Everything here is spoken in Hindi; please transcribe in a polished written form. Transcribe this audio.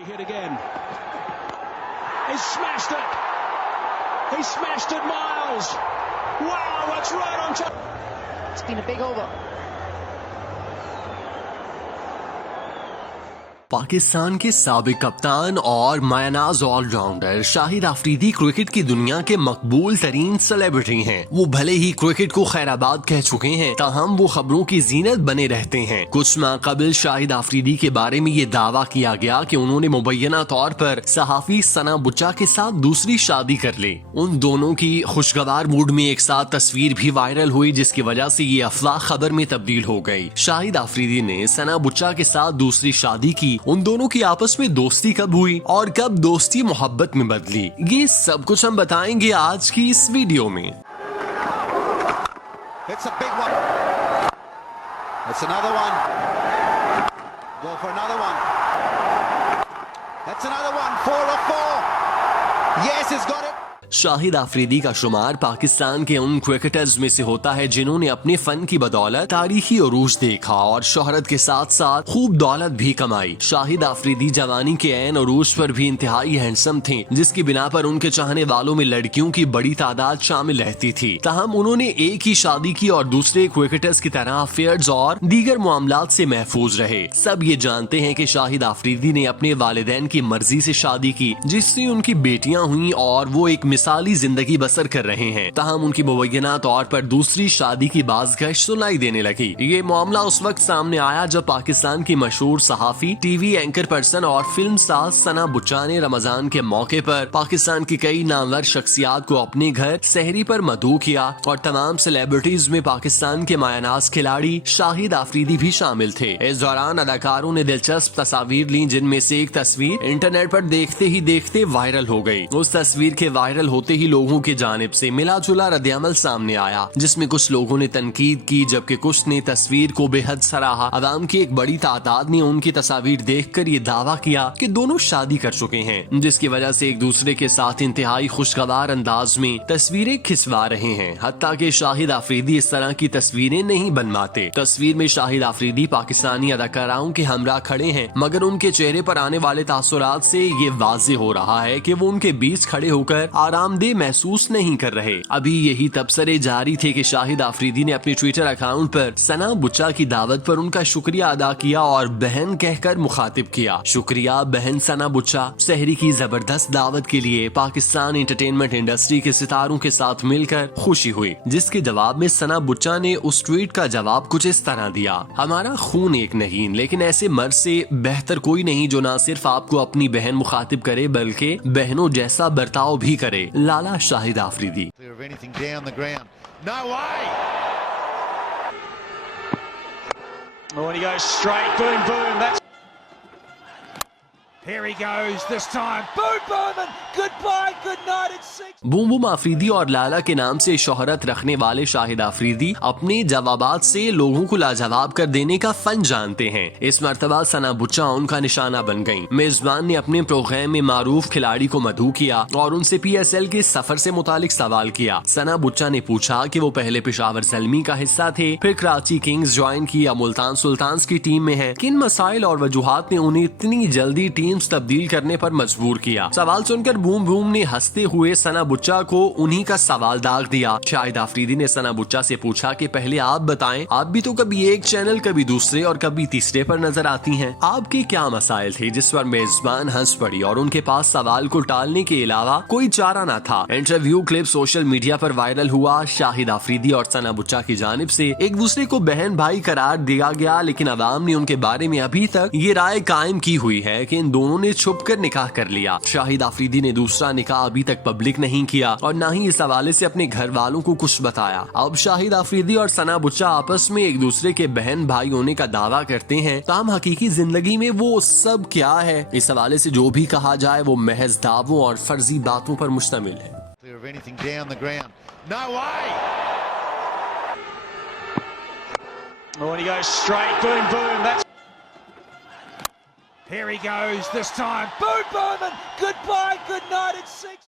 He hit again. He smashed it. He smashed it, Miles. Wow, that's right on top. It's been a big over. Pakistan के साबिक कप्तान और मायनाज ऑलराउंडर शाहिद अफरीदी क्रिकेट की दुनिया के मकबूल तरीन सेलिब्रिटी हैं। वो भले ही क्रिकेट को खैराबाद कह चुके हैं, ताहम वो खबरों की जीनत बने रहते हैं। कुछ माह कबल शाहिद अफरीदी के बारे में ये दावा किया गया कि उन्होंने मुबैना तौर पर सहाफी सना बुच्चा के साथ दूसरी शादी कर ली। उन दोनों की खुशगवार मूड में एक साथ तस्वीर भी वायरल हुई, जिसकी वजह से ये अफवाह खबर में तब्दील हो गई। शाहिद अफरीदी ने सना बुच्चा के साथ दूसरी शादी की। उन दोनों की आपस में दोस्ती कब हुई और कब दोस्ती मोहब्बत में बदली, ये सब कुछ हम बताएंगे आज की इस वीडियो में। It's a big one. It's another one. Go for another one. That's another one. 4 of 4. Yes, he's got it. Shahid Afridi का शुमार पाकिस्तान के उन क्रिकेटर्स में से होता है जिन्होंने अपने फन की बदौलत तारीखी उरूज देखा और शोहरत के साथ साथ खूब दौलत भी कमाई। शाहिद अफरीदी जवानी के ऐन उरूज पर भी इंतहाई हैंडसम थे, जिसकी बिना पर उनके चाहने वालों में लड़कियों की बड़ी तादाद शामिल रहती थी। ताहम उन्होंने एक ही शादी की और दूसरे क्रिकेटर्स की तरह अफेयर्स और दीगर मामलात से महफूज रहे। सब ये जानते हैं कि शाहिद अफरीदी ने अपने वालिदैन की मर्जी से शादी की, जिससे उनकी बेटियां हुई और वो एक मिसाली जिंदगी बसर कर रहे हैं। ताहम उनकी मुबैना तौर पर दूसरी शादी की बाज़गश सुनाई देने लगी। ये मामला उस वक्त सामने आया जब पाकिस्तान की मशहूर सहाफी, टीवी एंकर पर्सन और फिल्म स्टार सना बुच्चा ने रमजान के मौके पर पाकिस्तान की कई नामवर शख्सियात को अपने घर सहरी पर मदऊ किया और तमाम सेलिब्रिटीज में पाकिस्तान के मायनाज खिलाड़ी शाहिद अफरीदी भी शामिल थे। इस दौरान अदाकारों ने दिलचस्प तस्वीर ली, जिनमें से एक तस्वीर इंटरनेट पर देखते ही देखते वायरल हो गई। उस तस्वीर के वायरल होते ही लोगों की जानिब से मिला जुला रद्द-ए-अमल सामने आया, जिसमें कुछ लोगों ने तनकीद की जबकि कुछ ने तस्वीर को बेहद सराहा। अवाम की एक बड़ी तादाद ने उनकी तस्वीर देखकर ये दावा किया कि दोनों शादी कर चुके हैं, जिसकी वजह से एक दूसरे के साथ इंतहाई खुशगवार अंदाज में तस्वीरें खिंचवा रहे हैं। हत्ता कि शाहिद अफरीदी इस तरह की तस्वीरें नहीं बनवाते। तस्वीर में शाहिद अफरीदी पाकिस्तानी अदाकाराओं के हमरा खड़े हैं, मगर उनके चेहरे पर आने वाले तासुरात से ये वाज़ेह हो रहा है कि वो उनके बीच खड़े होकर आरामदेह महसूस नहीं कर रहे। अभी यही तबसरे जारी थे कि शाहिद अफरीदी ने अपने ट्विटर अकाउंट पर सना बुच्चा की दावत पर उनका शुक्रिया अदा किया और बहन कहकर मुखातिब किया। शुक्रिया बहन सना बुच्चा, सहरी की जबरदस्त दावत के लिए पाकिस्तान एंटरटेनमेंट इंडस्ट्री के सितारों के साथ मिलकर खुशी हुई। जिसके जवाब में सना बुच्चा ने उस ट्वीट का जवाब कुछ इस तरह दिया: हमारा खून एक नहीं, लेकिन ऐसे मर्द से बेहतर कोई नहीं जो न सिर्फ आपको अपनी बहन मुखातिब करे बल्कि बहनों जैसा बर्ताव भी करे। Lala Shahid Afridi. No way. Oh, and he goes straight, boom, boom. That's. Here he goes this time. Boom, boom, and goodbye, good night. It's 6. Boom boom Afridi और लाला के नाम से शोहरत रखने वाले शाहिद अफरीदी अपने जवाबात से लोगों को लाजवाब कर देने का फन जानते हैं। इस मर्तबा सना बुच्चा उनका निशाना बन गयी। मेजबान ने अपने प्रोग्राम में मारूफ खिलाड़ी को मदऊ किया और उनसे PSL के सफर से मुतालिक सवाल किया। सना बुच्चा ने पूछा कि वो पहले पेशावर ज़ल्मी का हिस्सा थे, फिर कराची किंग्स ज्वाइन की या मुल्तान सुल्तान्स की टीम में है। किन मसाइल और वजूहात ने उन्हें इतनी जल्दी टीम्स तब्दील करने पर मजबूर किया? सवाल सुनकर बूम बूम ने हंसते हुए सना बुच्चा को उन्हीं का सवाल दाग दिया। शाहिद अफरीदी ने सना बुच्चा से पूछा कि पहले आप बताएं, आप भी तो कभी एक चैनल, कभी दूसरे और कभी तीसरे पर नजर आती हैं। आपके क्या मसाइल थे? जिस पर मेजबान हंस पड़ी और उनके पास सवाल को टालने के अलावा कोई चारा न था। इंटरव्यू क्लिप सोशल मीडिया पर वायरल हुआ। शाहिद अफरीदी और सना बुच्चा की जानिब से एक दूसरे को बहन भाई करार दिया गया, लेकिन अवाम ने उनके बारे में अभी तक ये राय कायम की हुई है कि इन दोनों ने छुप कर निकाह कर लिया। शाहिद अफरीदी ने दूसरा निकाह अभी तक पब्लिक नहीं किया और न ही इस हवाले से अपने घर वालों को कुछ बताया। अब शाहिद अफरीदी और सना बुच्चा आपस में एक दूसरे के बहन भाई होने का दावा करते हैं, ताहम हकीकी जिंदगी में वो सब क्या है? इस हवाले से जो भी कहा जाए वो महज दावों और फर्जी बातों पर मुश्तमिल है। Oh, and he goes straight, boom, boom. That's. Here he goes this time. Boom, boom, and goodbye, good night. It's 6.